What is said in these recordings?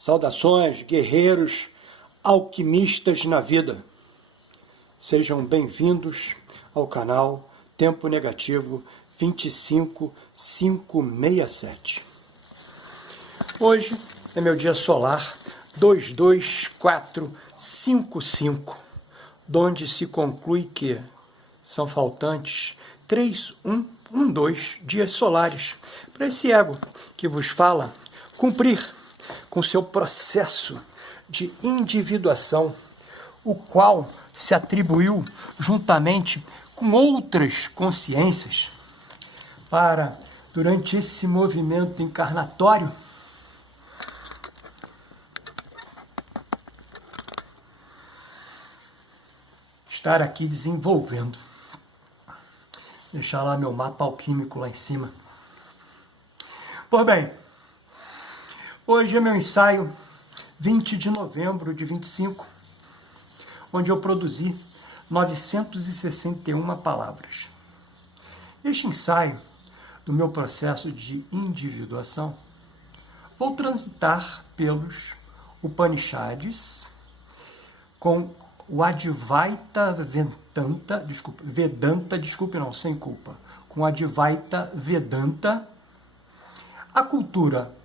Saudações, guerreiros, alquimistas na vida. Sejam bem-vindos ao canal Tempo Negativo 25567. Hoje é meu dia solar 22455, onde se conclui que são faltantes 3112 dias solares para esse ego que vos fala cumprir com seu processo de individuação, o qual se atribuiu juntamente com outras consciências para, durante esse movimento encarnatório, estar aqui desenvolvendo. Deixar lá meu mapa alquímico lá em cima. Pois bem, hoje é meu ensaio 20 de novembro de 25, onde eu produzi 961 palavras. Este ensaio do meu processo de individuação, vou transitar pelos Upanishads com o Advaita Vedanta, com Advaita Vedanta, a cultura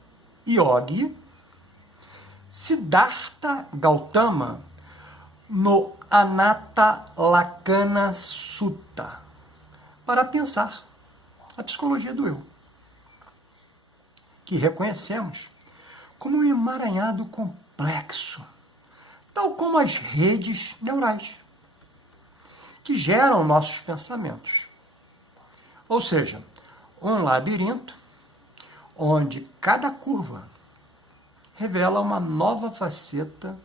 Yogi, Siddhartha Gautama no Anatta Lakkhana Sutta, para pensar a psicologia do eu, que reconhecemos como um emaranhado complexo, tal como as redes neurais, que geram nossos pensamentos. Ou seja, um labirinto onde cada curva revela uma nova faceta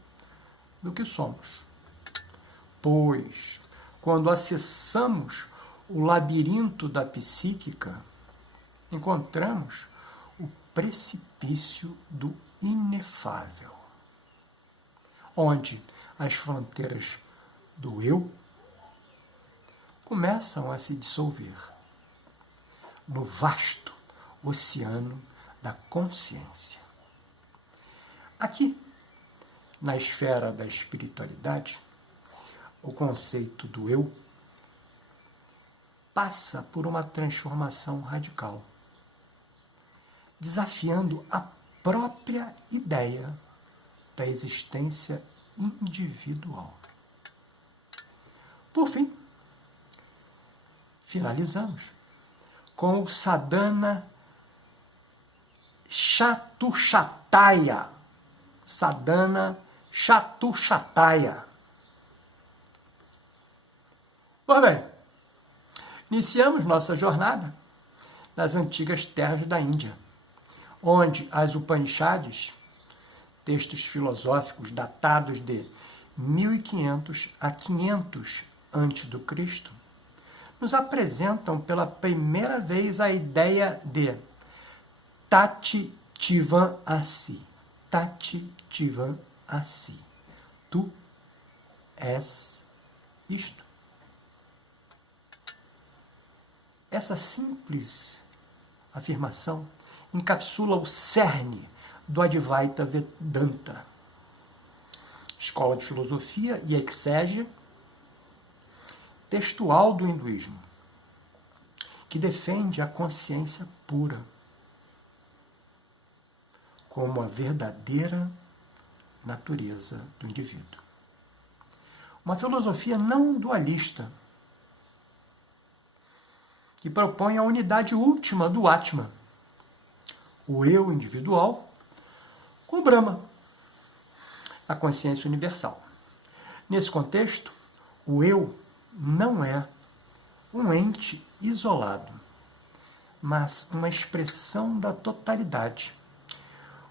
do que somos. Pois, quando acessamos o labirinto da psíquica, encontramos o precipício do inefável, onde as fronteiras do eu começam a se dissolver no vasto oceano da consciência. Aqui, na esfera da espiritualidade, o conceito do eu passa por uma transformação radical, desafiando a própria ideia da existência individual. Por fim, finalizamos com o Sadhana Chatushataya. Sadhana Chatushataya. Pois bem, iniciamos nossa jornada nas antigas terras da Índia, onde as Upanishads, textos filosóficos datados de 1500 a 500 a.C., nos apresentam pela primeira vez a ideia de Tati Tivam Asi. Tati Tivam Asi. Tu és isto. Essa simples afirmação encapsula o cerne do Advaita Vedanta, escola de filosofia e exégese textual do hinduísmo, que defende a consciência pura como a verdadeira natureza do indivíduo. Uma filosofia não dualista, que propõe a unidade última do Atma, o eu individual, com Brahma, a consciência universal. Nesse contexto, o eu não é um ente isolado, mas uma expressão da totalidade,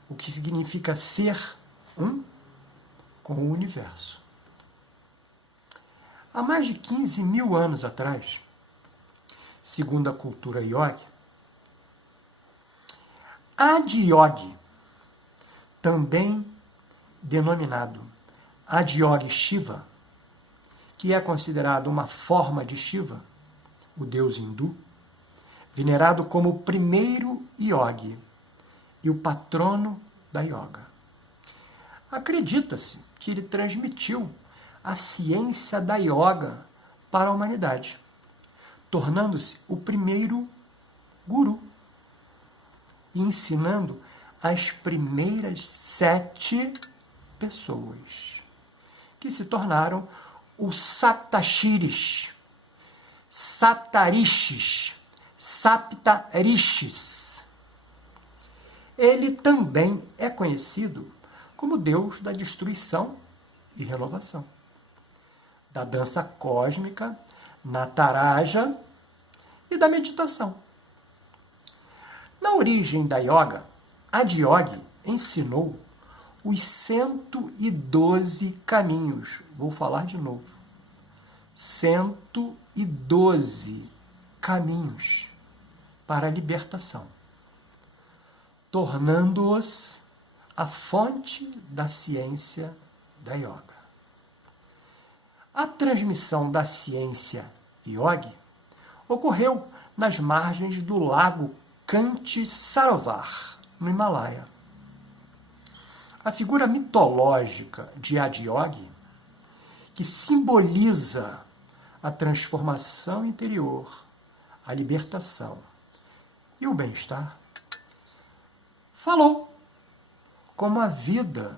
o que significa ser um com o universo. Há mais de 15 mil anos atrás, segundo a cultura yogi, Adiyogi, também denominado Adiyogi Shiva, que é considerado uma forma de Shiva, o deus hindu, venerado como o primeiro yogi e o patrono da yoga, Acredita-se que ele transmitiu a ciência da yoga para a humanidade, tornando-se o primeiro guru e ensinando as primeiras 7 pessoas, que se tornaram os Saptashiris, Saptarishis, Saptarishis. Ele também é conhecido como Deus da destruição e renovação, da dança cósmica, Nataraja e da meditação. Na origem da yoga, Adiyogi ensinou os 112 caminhos. Vou falar de novo. 112 caminhos para a libertação, tornando-os a fonte da ciência da yoga. A transmissão da ciência yogi ocorreu nas margens do lago Kanti Sarovar, no Himalaia. A figura mitológica de Adiyogi, que simboliza a transformação interior, a libertação e o bem-estar, falou como a vida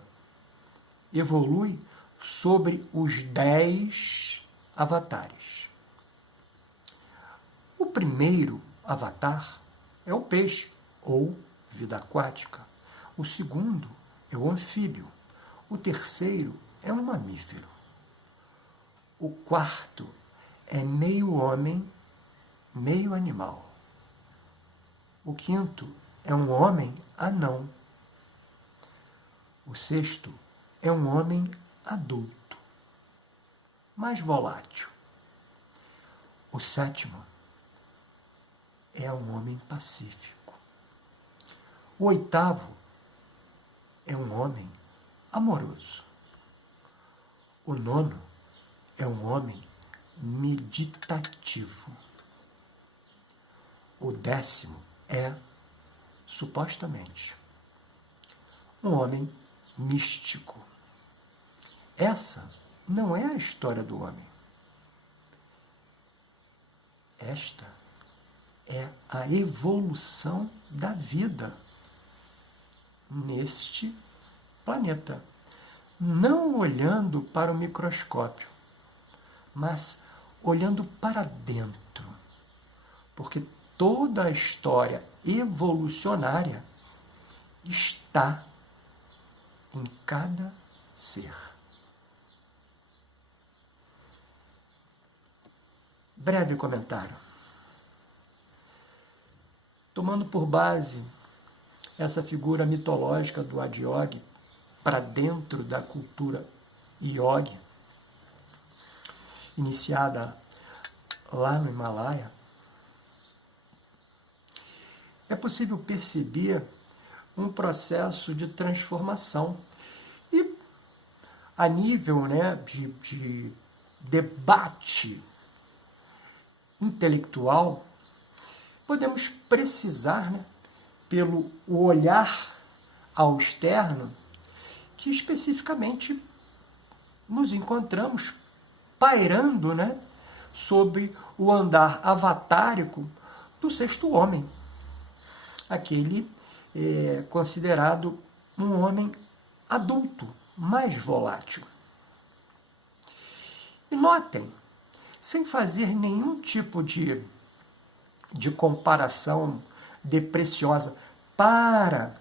evolui sobre os 10 avatares. O primeiro avatar é o peixe, ou vida aquática. O segundo é o anfíbio. O terceiro é um mamífero. O quarto é meio homem, meio animal. O quinto é um homem anão. O sexto é um homem adulto, mais volátil. O sétimo é um homem pacífico. O oitavo é um homem amoroso. O nono é um homem meditativo. O 10º é, supostamente, um homem místico. Essa não é a história do homem. Esta é a evolução da vida neste planeta. Não olhando para o microscópio, mas olhando para dentro. Porque toda a história evolucionária está em cada ser. Breve comentário. Tomando por base essa figura mitológica do Adiyogi para dentro da cultura yogi, iniciada lá no Himalaia, é possível perceber um processo de transformação. E a nível, de debate intelectual, podemos precisar, pelo olhar ao externo, que especificamente nos encontramos pairando, sobre o andar avatárico do sexto homem, aquele considerado um homem adulto, mais volátil. E notem, sem fazer nenhum tipo de comparação depreciosa para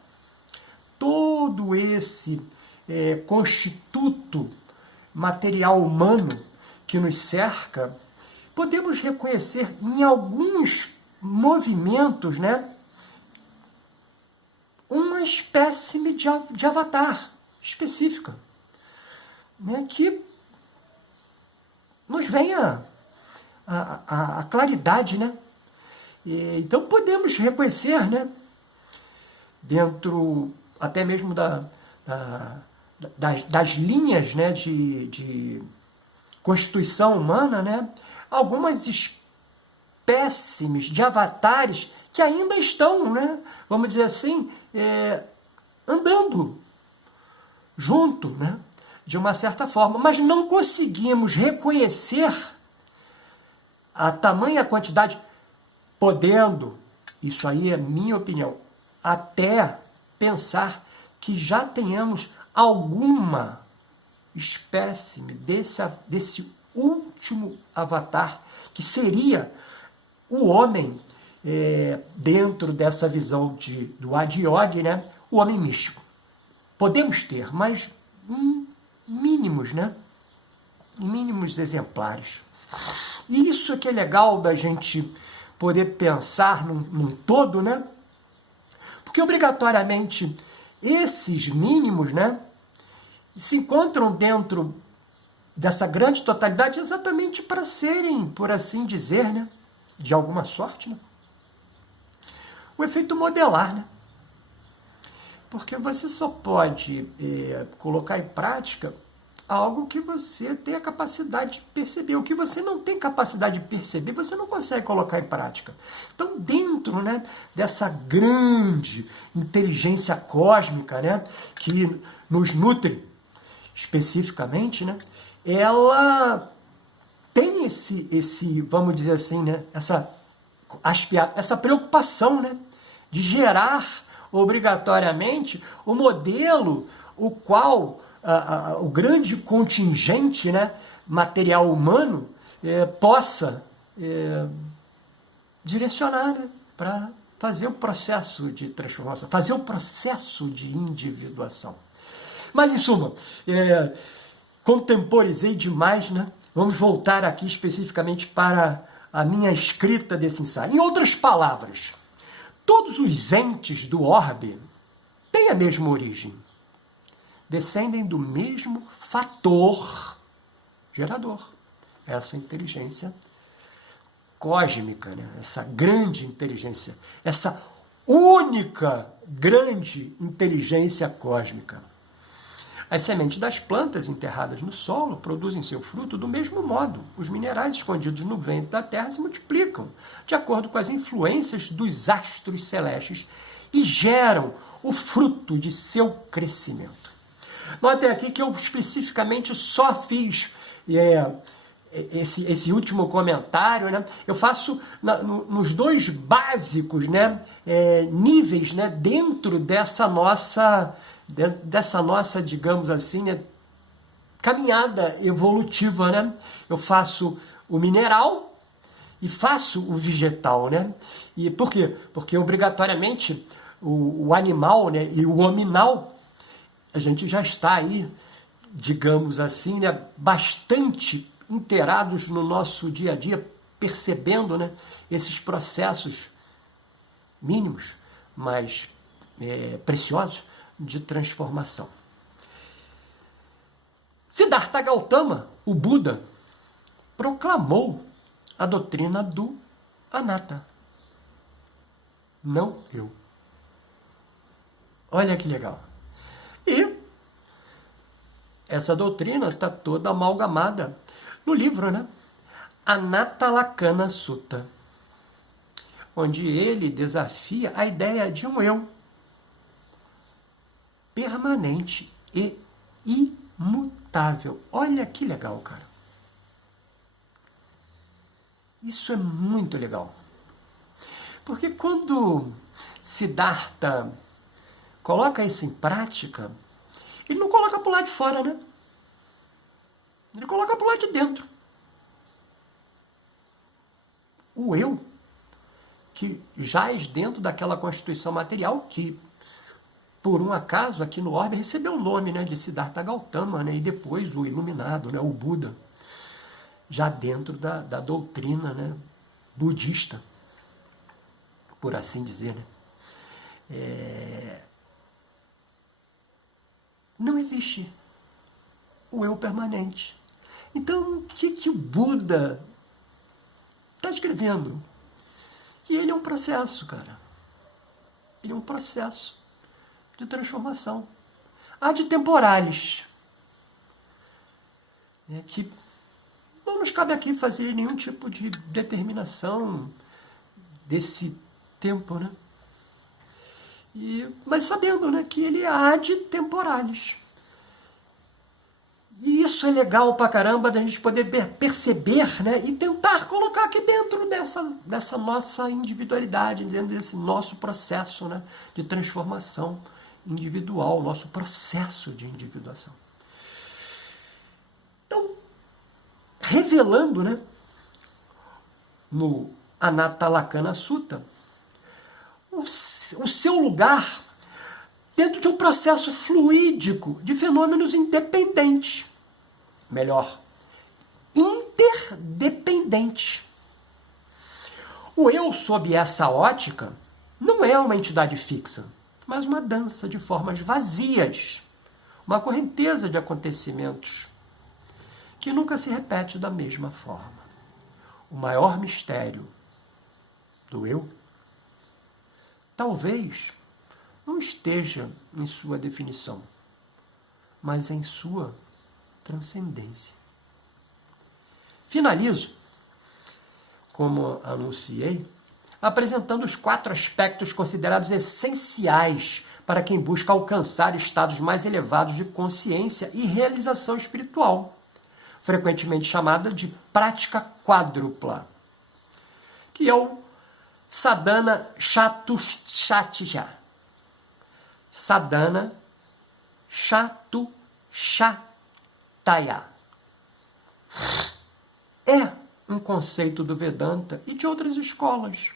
todo esse constituto material humano que nos cerca, podemos reconhecer em alguns movimentos, uma espécime de avatar específica, que nos vem a claridade, então podemos reconhecer, dentro até mesmo das linhas, de constituição humana, algumas espécimes de avatares que ainda estão, vamos dizer assim, andando junto, né? De uma certa forma, mas não conseguimos reconhecer a tamanha quantidade, podendo, isso aí é minha opinião, até pensar que já tenhamos alguma espécime desse último avatar, que seria o homem, dentro dessa visão do Adiyogi, né? O homem místico. Podemos ter, mas mínimos, né? Mínimos exemplares. E isso é que é legal da gente poder pensar num todo, né? Porque obrigatoriamente esses mínimos, né, se encontram dentro dessa grande totalidade exatamente para serem, por assim dizer, né, de alguma sorte, né, o efeito modelar, né? Porque você só pode colocar em prática algo que você tem a capacidade de perceber. O que você não tem capacidade de perceber, você não consegue colocar em prática. Então, dentro, né, dessa grande inteligência cósmica, né, que nos nutre especificamente, né, ela tem esse, vamos dizer assim, né, essa preocupação, né, de gerar obrigatoriamente o modelo o qual o grande contingente, né, material humano possa direcionar, né, para fazer o processo de transformação, fazer o processo de individuação. Mas, em suma, contemporizei demais, né? Vamos voltar aqui especificamente para a minha escrita desse ensaio. Em outras palavras, todos os entes do orbe têm a mesma origem. Descendem do mesmo fator gerador. Essa inteligência cósmica, né? Essa grande inteligência, essa única grande inteligência cósmica. As sementes das plantas enterradas no solo produzem seu fruto do mesmo modo. Os minerais escondidos no ventre da terra se multiplicam, de acordo com as influências dos astros celestes, e geram o fruto de seu crescimento. Notem aqui que eu especificamente só fiz esse último comentário, né? Eu faço nos dois básicos, né, níveis, né, dentro dessa nossa, digamos assim, né, caminhada evolutiva, né? Eu faço o mineral e faço o vegetal, né? E por quê? Porque obrigatoriamente o animal, né, e o hominal, a gente já está aí, digamos assim, né, bastante inteirados no nosso dia a dia, percebendo, né, esses processos mínimos, mas preciosos, de transformação. Siddhartha Gautama, o Buda, proclamou a doutrina do Anatta. Não eu. Olha que legal. E essa doutrina está toda amalgamada no livro, né? Anattalakkhana Sutta, onde ele desafia a ideia de um eu permanente e imutável. Olha que legal, cara. Isso é muito legal. Porque quando Siddhartha coloca isso em prática, ele não coloca para o lado de fora, né? Ele coloca para o lado de dentro. O eu, que jaz dentro daquela constituição material, que, por um acaso, aqui no orbe, recebeu o nome, né, de Siddhartha Gautama, né, e depois o iluminado, né, o Buda, já dentro da doutrina, né, budista, por assim dizer, né? Não existe o eu permanente. Então, o que o Buda está escrevendo? Que ele é um processo, cara. Ele é um processo de transformação. Ad temporalis. Que não nos cabe aqui fazer nenhum tipo de determinação desse tempo, né? Mas sabendo, né, que ele é ad temporalis. E isso é legal pra caramba da gente poder perceber, né, e tentar colocar aqui dentro dessa nossa individualidade, dentro desse nosso processo, né, de transformação individual, nosso processo de individuação. Então, revelando, né, no Anatalakkhana Sutta, o seu lugar dentro de um processo fluídico de fenômenos independentes. Melhor, interdependentes. O eu, sob essa ótica, não é uma entidade fixa, mas uma dança de formas vazias, uma correnteza de acontecimentos que nunca se repete da mesma forma. O maior mistério do eu talvez não esteja em sua definição, mas em sua transcendência. Finalizo, como anunciei, apresentando os 4 aspectos considerados essenciais para quem busca alcançar estados mais elevados de consciência e realização espiritual, frequentemente chamada de prática quádrupla, que é o Sadhana Chatushatya. Sadhana Chatushatya. É um conceito do Vedanta e de outras escolas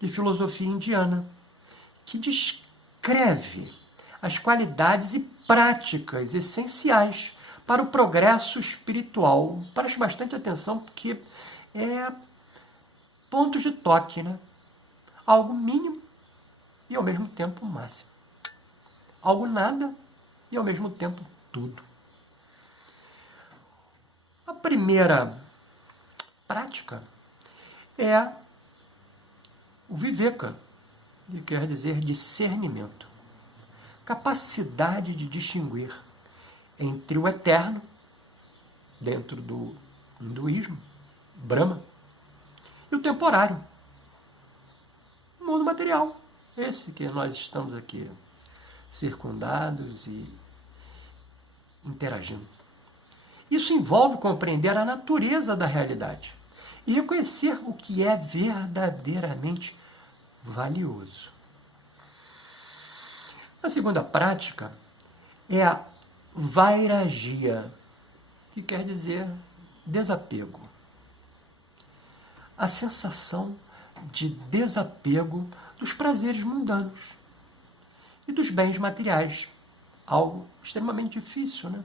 de filosofia indiana que descreve as qualidades e práticas essenciais para o progresso espiritual. Preste bastante atenção porque é pontos de toque, né? Algo mínimo e ao mesmo tempo máximo. Algo nada e ao mesmo tempo tudo. A primeira prática é o viveka, que quer dizer discernimento. Capacidade de distinguir entre o eterno, dentro do hinduísmo, Brahma, e o temporário, o mundo material, esse que nós estamos aqui circundados e interagindo. Isso envolve compreender a natureza da realidade e reconhecer o que é verdadeiramente valioso. A segunda prática é a vairagia, que quer dizer desapego. A sensação de desapego dos prazeres mundanos e dos bens materiais. Algo extremamente difícil, né?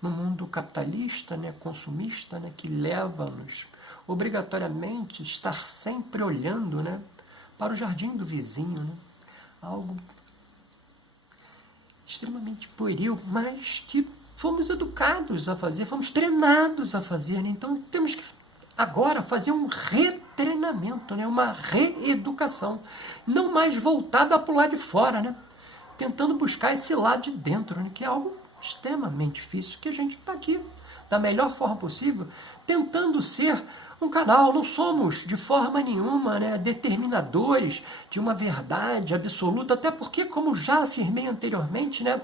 No mundo capitalista, né, consumista, né, que leva-nos obrigatoriamente a estar sempre olhando, né, para o jardim do vizinho. Né? Algo extremamente pueril, mas que fomos educados a fazer, fomos treinados a fazer. Né? Então temos que agora fazer um retreinamento, né? Uma reeducação, não mais voltada para o lado de fora, né? Tentando buscar esse lado de dentro, né? Que é algo extremamente difícil, que a gente está aqui, da melhor forma possível, tentando ser um canal. Não somos, de forma nenhuma, né, determinadores de uma verdade absoluta, até porque, como já afirmei anteriormente, né,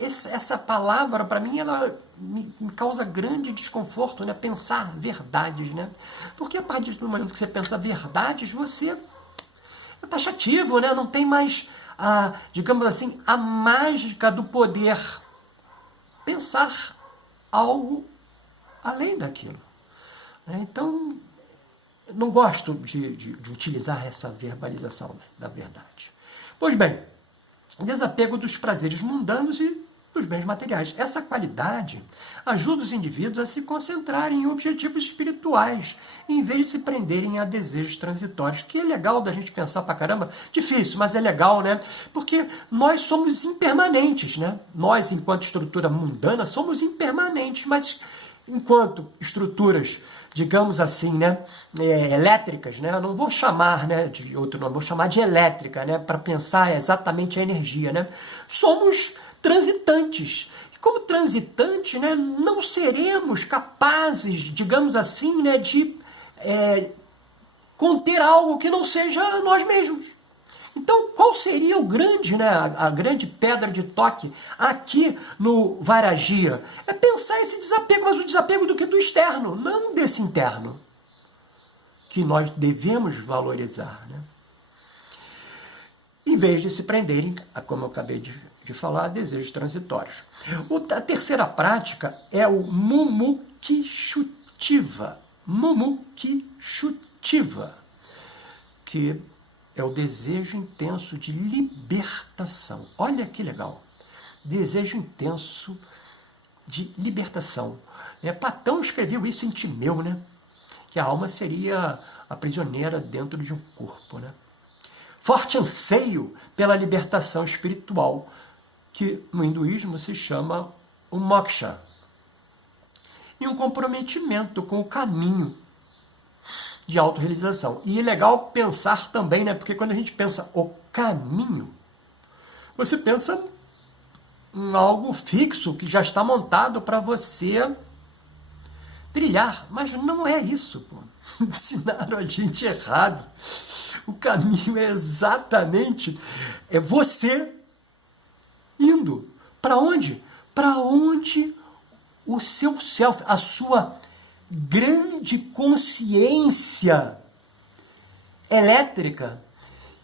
essa palavra, para mim, ela me causa grande desconforto, né? Pensar verdades, né? Porque a partir do momento que você pensa verdades, você é taxativo, né? Não tem mais, digamos assim, a mágica do poder pensar algo além daquilo. Então, não gosto de utilizar essa verbalização, né, da verdade. Pois bem, desapego dos prazeres mundanos e dos bens materiais. Essa qualidade ajuda os indivíduos a se concentrarem em objetivos espirituais, em vez de se prenderem a desejos transitórios, que é legal da gente pensar pra caramba, difícil, mas é legal, né? Porque nós somos impermanentes, né? Nós, enquanto estrutura mundana, somos impermanentes, mas enquanto estruturas, digamos assim, né, elétricas, né, eu não vou chamar, né, de outro nome, vou chamar de elétrica, né, para pensar exatamente a energia, né, somos transitantes. E como transitante, né, não seremos capazes, digamos assim, né, de conter algo que não seja nós mesmos. Então, qual seria o grande, né, a grande pedra de toque aqui no Varagia? É pensar esse desapego, mas o desapego do que? Do externo, não desse interno, que nós devemos valorizar, né? Em vez de se prenderem, como eu acabei de falar, a desejos transitórios. A terceira prática é o mumukshuttiva. Mumukshuttiva, que é o desejo intenso de libertação. Olha que legal. Desejo intenso de libertação. Platão escreveu isso em Timeu, né? Que a alma seria a prisioneira dentro de um corpo, né? Forte anseio pela libertação espiritual, que no hinduísmo se chama o moksha. E um comprometimento com o caminho de autorrealização. E é legal pensar também, né? Porque quando a gente pensa o caminho, você pensa em algo fixo que já está montado para você trilhar. Mas não é isso, pô. Ensinaram a gente errado. O caminho é exatamente você indo. Para onde? Para onde o seu self, a sua grande consciência elétrica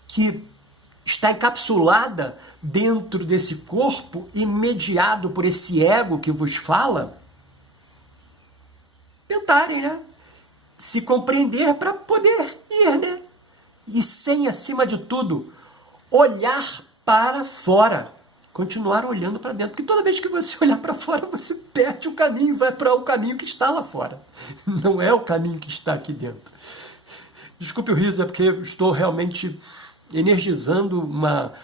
que está encapsulada dentro desse corpo e mediado por esse ego que vos fala, tentarem, né, se compreender para poder ir, né? E sem, acima de tudo, olhar para fora. Continuar olhando para dentro. Porque toda vez que você olhar para fora, você perde o caminho, vai para o caminho que está lá fora. Não é o caminho que está aqui dentro. Desculpe o riso, é porque eu estou realmente energizando uma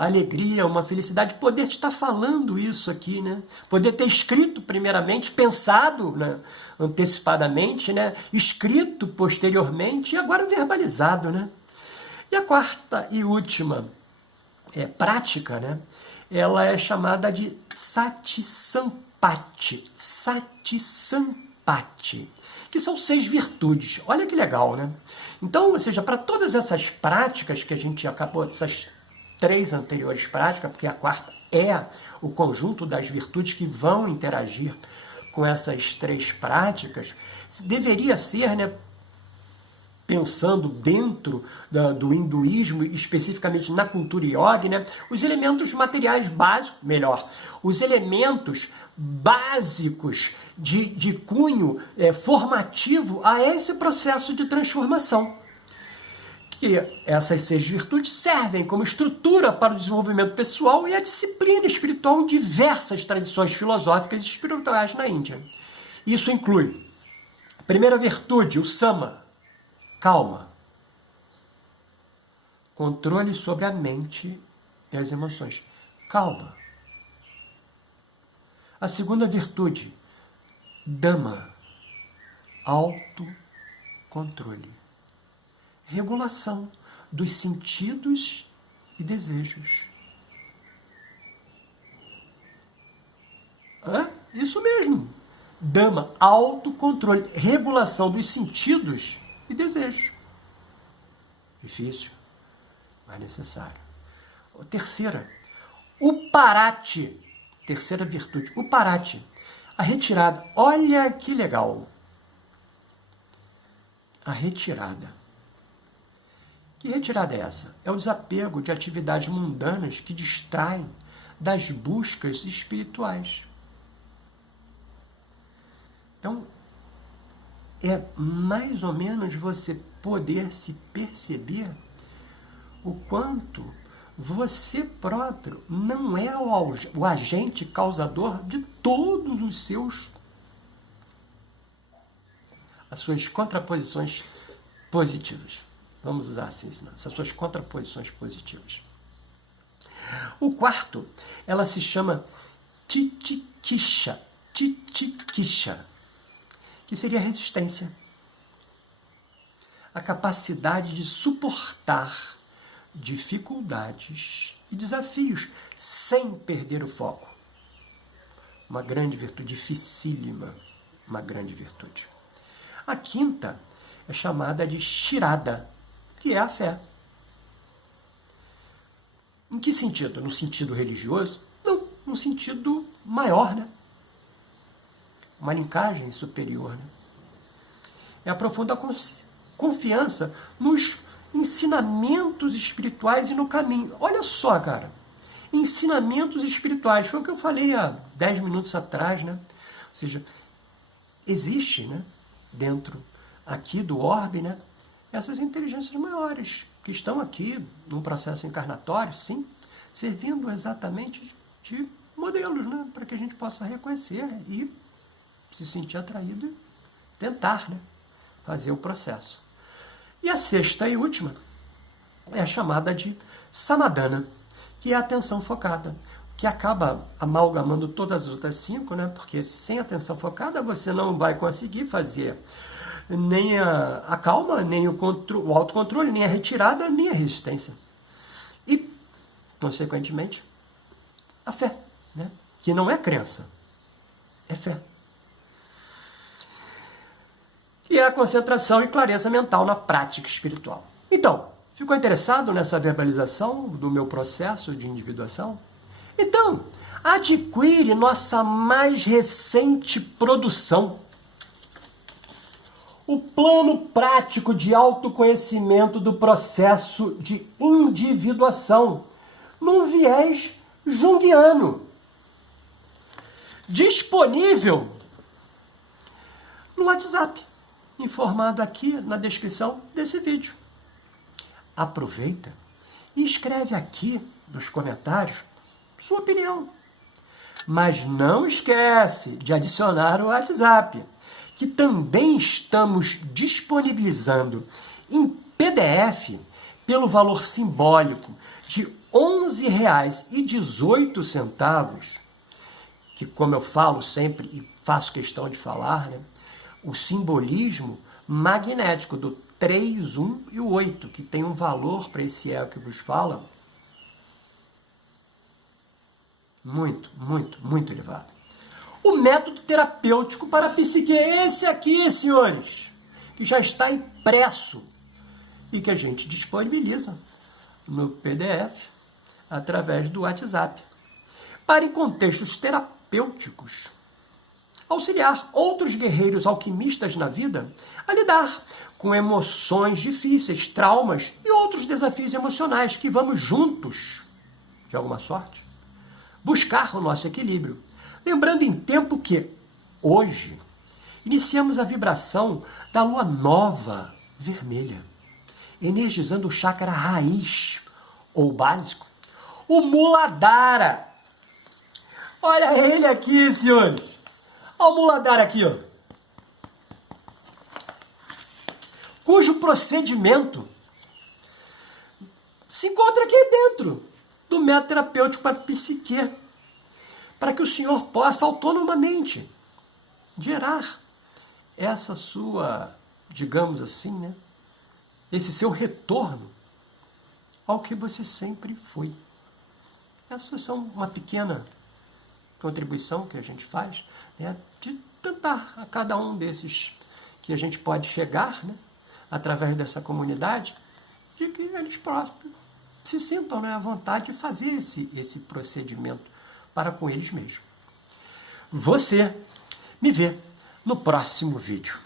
alegria, uma felicidade de poder estar falando isso aqui, né? Poder ter escrito primeiramente, pensado, né, antecipadamente, né, escrito posteriormente e agora verbalizado, né? E a quarta e última prática, né, ela é chamada de Sati-Sampati. Sati-Sampati, que são 6 virtudes. Olha que legal, né? Então, ou seja, para todas essas práticas que a gente acabou, essas 3 anteriores práticas, porque a quarta é o conjunto das virtudes que vão interagir com essas 3 práticas, deveria ser, né, pensando dentro do hinduísmo, especificamente na cultura yoga, né, os elementos materiais básicos, os elementos básicos de cunho formativo a esse processo de transformação. Que essas 6 virtudes servem como estrutura para o desenvolvimento pessoal e a disciplina espiritual em diversas tradições filosóficas e espirituais na Índia. Isso inclui a primeira virtude, o sama, calma. Controle sobre a mente e as emoções. Calma. A segunda virtude, dama, autocontrole. Regulação dos sentidos e desejos. Isso mesmo. Dama, autocontrole. Regulação dos sentidos e desejos. Difícil, mas necessário. Terceira, o parate. Terceira virtude, o parate. A retirada. Olha que legal. A retirada. Que retirada é essa? É o desapego de atividades mundanas que distraem das buscas espirituais. Então, é mais ou menos você poder se perceber o quanto você próprio não é o agente causador de todos as suas contraposições positivas. Vamos usar assim, essas suas contraposições positivas. O quarto, ela se chama titikisha, que seria resistência. A capacidade de suportar dificuldades e desafios sem perder o foco. Uma grande virtude, dificílima, uma grande virtude. A quinta é chamada de shirada, que é a fé. Em que sentido? No sentido religioso? Não, no sentido maior, né? Uma linkagem superior, né? É a profunda confiança nos ensinamentos espirituais e no caminho. Olha só, cara. Ensinamentos espirituais. Foi o que eu falei há 10 minutos atrás, né? Ou seja, existe, né, dentro aqui do orbe, né, essas inteligências maiores que estão aqui num processo encarnatório, sim, servindo exatamente de modelos, né, para que a gente possa reconhecer e se sentir atraído e tentar, né, fazer o processo. E a sexta e última é a chamada de samadhana, que é a atenção focada, que acaba amalgamando todas as outras 5, né? Porque sem atenção focada você não vai conseguir fazer nem a calma, nem o autocontrole, nem a retirada, nem a resistência. E, consequentemente, a fé, né? Que não é crença, é fé. E é a concentração e clareza mental na prática espiritual. Então, ficou interessado nessa verbalização do meu processo de individuação? Então, adquire nossa mais recente produção, o plano prático de autoconhecimento do processo de individuação, num viés junguiano, disponível no WhatsApp, informado aqui na descrição desse vídeo. Aproveita e escreve aqui nos comentários sua opinião. Mas não esquece de adicionar o WhatsApp, que também estamos disponibilizando em PDF pelo valor simbólico de R$ 11,18, que, como eu falo sempre e faço questão de falar, né, o simbolismo magnético do 3, 1 e o 8, que tem um valor para esse ego que vos fala muito, muito, muito elevado. O método terapêutico para a psique é esse aqui, senhores, que já está impresso e que a gente disponibiliza no PDF através do WhatsApp, para, em contextos terapêuticos, auxiliar outros guerreiros alquimistas na vida a lidar com emoções difíceis, traumas e outros desafios emocionais que vamos juntos, de alguma sorte, buscar o nosso equilíbrio. Lembrando em tempo que, hoje, iniciamos a vibração da lua nova vermelha, energizando o chakra raiz, ou básico, o Muladhara. Olha ele aqui, senhores. Olha o Muladhara aqui, ó. Cujo procedimento se encontra aqui dentro do método terapêutico para a psique, para que o senhor possa autonomamente gerar essa sua, digamos assim, né, esse seu retorno ao que você sempre foi. Essas são uma pequena contribuição que a gente faz, né, de tentar a cada um desses que a gente pode chegar, né, através dessa comunidade, de que eles próprios se sintam, né, à vontade de fazer esse procedimento para com eles mesmos. Você me vê no próximo vídeo.